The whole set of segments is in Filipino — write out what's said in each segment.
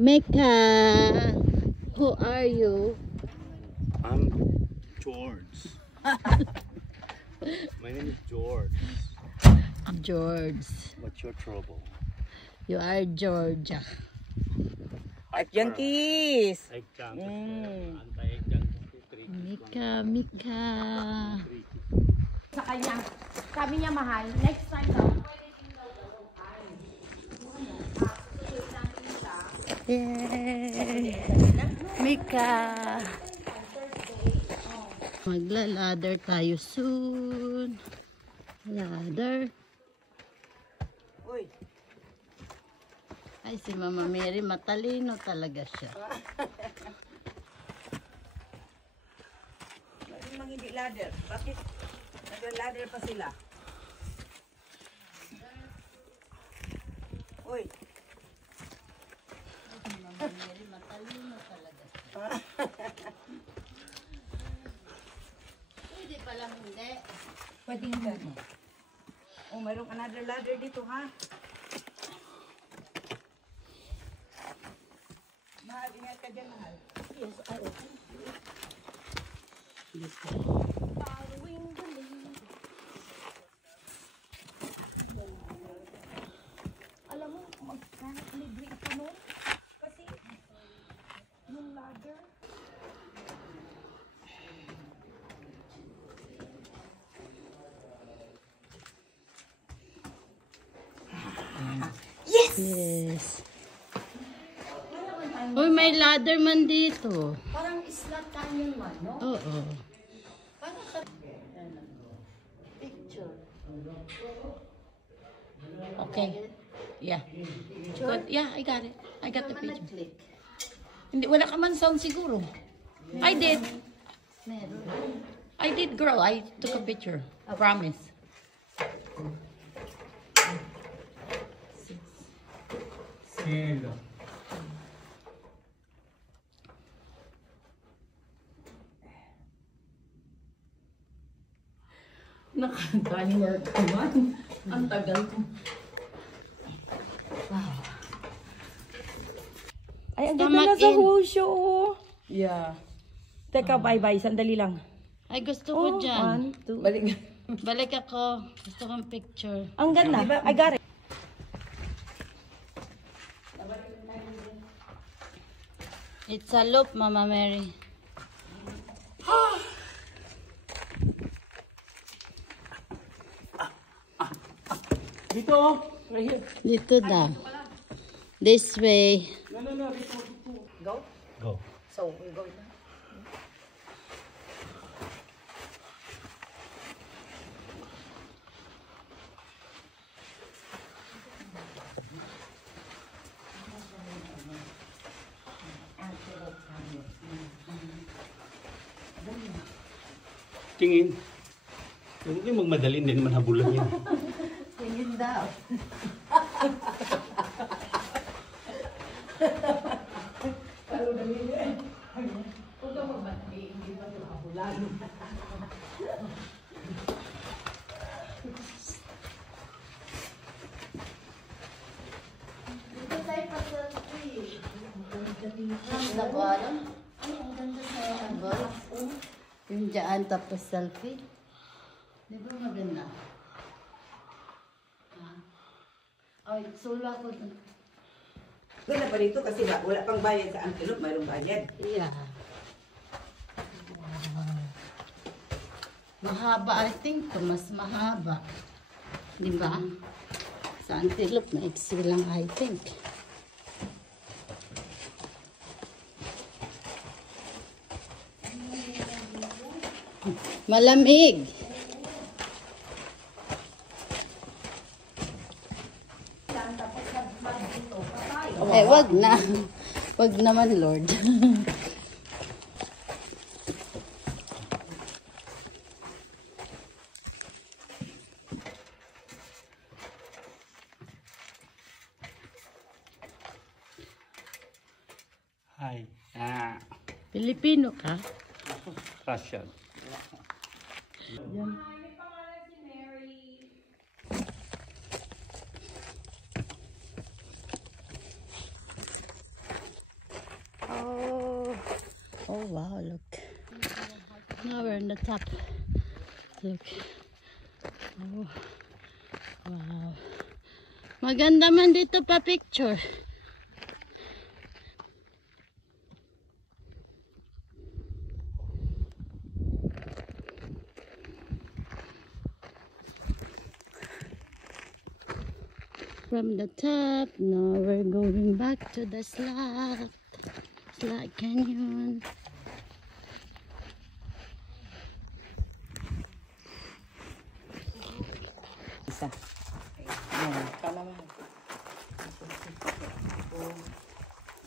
Mecca, who are you? I'm George. My name is George. George. What's your trouble? You are Georgia. Junkies! Mika. Sa kanya, sabi niya mahal, next time daw, pwede din daw Yay! Mika. Magla-ladder tayo soon. Ladder. Uy. Ay, si Mama Mary, matalino talaga siya. Bakit mang hindi ladder? Bakit nag-ladder pa sila? Uy. Mama Mary, matalino talaga siya. Pwede palang hindi. Pwede nga. Oh, mayroong another ladder dito, ha? Mahal, ingat ka dyan, mahal. Yes, okay. following the lead. Alam mo, magkano libre ito no? Kasi, yung ladder, Yes. Uy, may ladder man dito. parang isla canyon man, no? Oo. Parang sa picture. Okay. Yeah. Good. Yeah, I got it. I got the picture. Click. Hindi, wala ka man sound siguro. I did. Meron. I did, girl. I took a picture. Promise. Naka-timer ka man. Ang tagal ko. Ay, ang Stomach ganda na sa in. Husyo. Yeah. Teka, bye-bye. Sandali lang. Ay, gusto ko dyan. 1, 2. Balik. Balik ako. Gusto kong picture. Ang ganda. I got it. It's a loop, Mama Mary. Dito! Right here. Dito daw. This way. Go? Go. So, we go na. Tingin. Huwag yung magmadali, hindi naman habulan yan. Tingin daw. Sa bottom. Ay, ang ganda sa boys. Yung dyan tapos selfie. Di ba maganda? Ay, sula ko dun. Wala pa dito kasi wala pang bayad sa antelope. Mayroong bayad. Yeah. Wow. Mahaba, I think. Mas mahaba. Di ba? Sa antelope, maiksi lang, I think. Malamig. Eh, wag na. Wag naman, Lord. Hi. Pilipino ka? Russian. Yan. Hi, may pangalan si Mary. wow, look. Now we're in the top. Look. Oh, wow. Maganda man dito pa picture. From the top, now we're going back to the Slot Canyon. Isa. Ayan.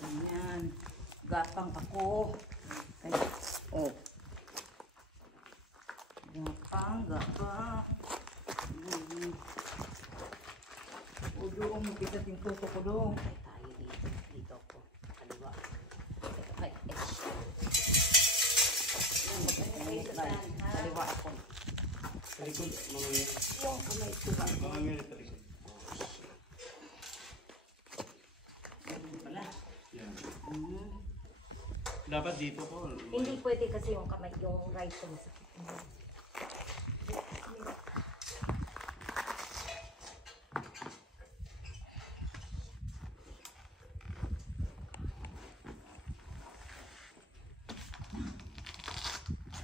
Ayan. Gapang ako. Ay, oh. Gapang. O doon, kita din ko doon. Dito ako. Kaliwa. Ay, kaliwa ako. Sa likod, mga minute. Mga minute sa likod. Wala. Yan. Dapat dito ko. Hindi pwede kasi yung kamay, yung right toes.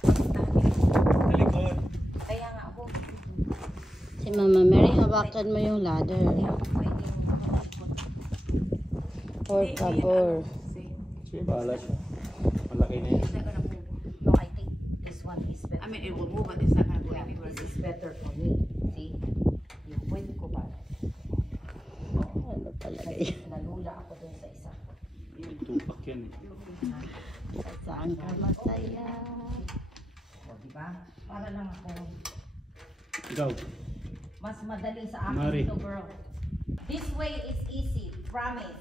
Sa likod. Kaya nga ako, Si Mama Mary, hawakan mo yung ladder. hindi ako pwede yung Por favor. Sige, bahala siya. Malaki na yun. No, I think this one is better. I mean, it will move, but it's not gonna go Yeah, anywhere. this is better for me. See? Yung pwede ko ba? Ano talaga yun? Nalula ako dun sa isa. Tupak yan eh. Saan ka masaya? O, diba? Para lang ako. Ikaw. Mas madali sa akin Mari. ito, girl. This way is easy. Promise.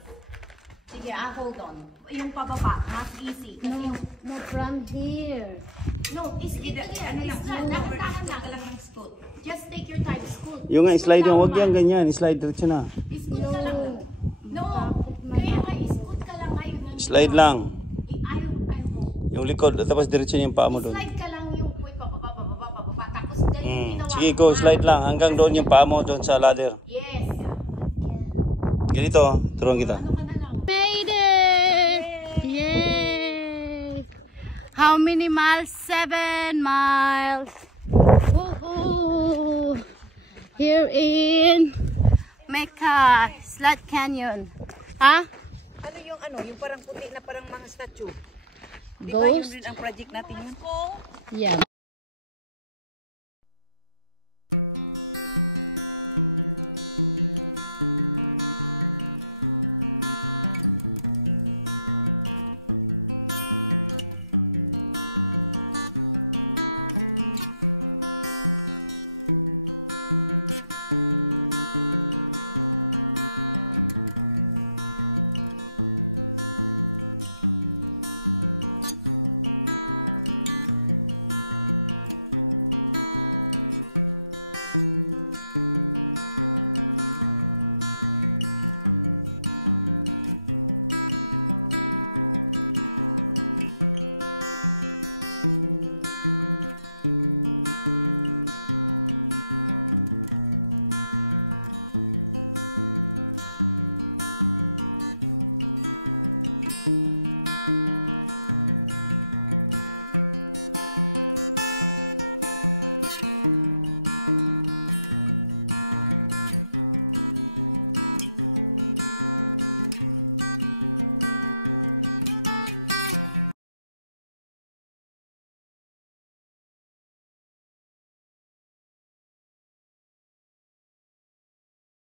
Sige, hold on. Yung pababa, mas easy. Kasi No, no, from here. no, it's Sige, ano lang, dahan-dahan scoot lang. ka lang ng scoot. Just take your time. Scoot. Yung nga, slide Scoot yung, lang, wag yan ma. ganyan. Slide diretso na. Scoot ka lang. No. Kaya nga, scoot ka lang. Ayaw. Slide lang. Ayaw. Yung likod, tapos diretso niya yung paa mo doon. Slide ka lang yung pababa. Tapos ganyan ginawa Sige, mo, go, ha? slide lang. Hanggang doon yung paa mo doon sa ladder. Yes. Ganito, turuan kita. Ano ka na lang? Made it! Yay! How many miles? 7 miles. Woohoo! Here in Mecca, Slot Canyon. Ha? Ano yung yung parang puti na parang mga statue? Di ba yun Ghost? rin ang project natin yun? Yeah.